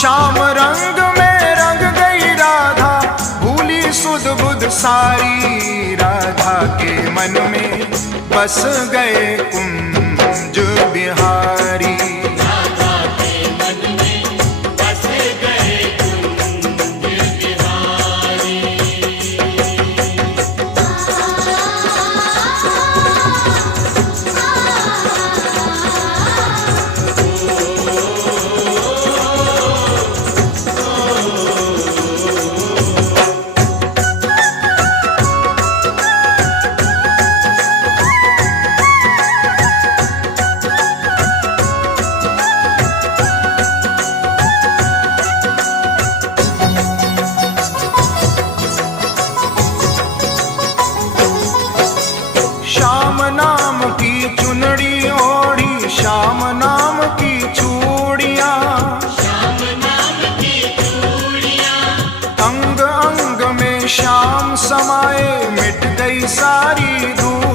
श्याम रंग में रंग गई राधा, भूली सुध बुध सारी। राधा के मन में बस गए कुंज बिहारी। राधा के मन में बस गए कुंज बिहारी। श्याम नाम की चुनड़ी ओढ़ी, श्याम नाम की चूड़ियां, श्याम नाम की चूड़ियां, अंग अंग में श्याम समाए, मिट गई सारी दूर।